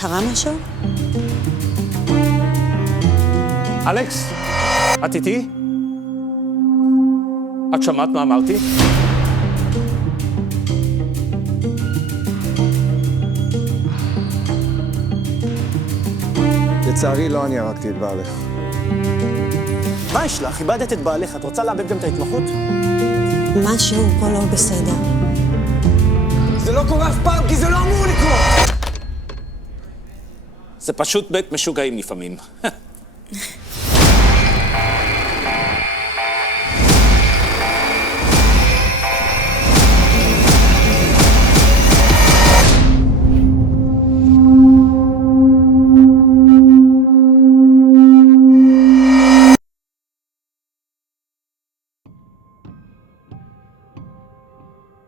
קרה משהו? אלכס, את איתי? את שמעת מה אמרתי? לצערי לא אני הרגתי את בעלך. מה יש לך? איבדת את בעלך, את רוצה לאבד גם את ההתמחות? משהו פה לא בסדר. זה לא קורה אף פעם, כי זה לא אמור לקרות! זה פשוט בית משוגעים לפעמים.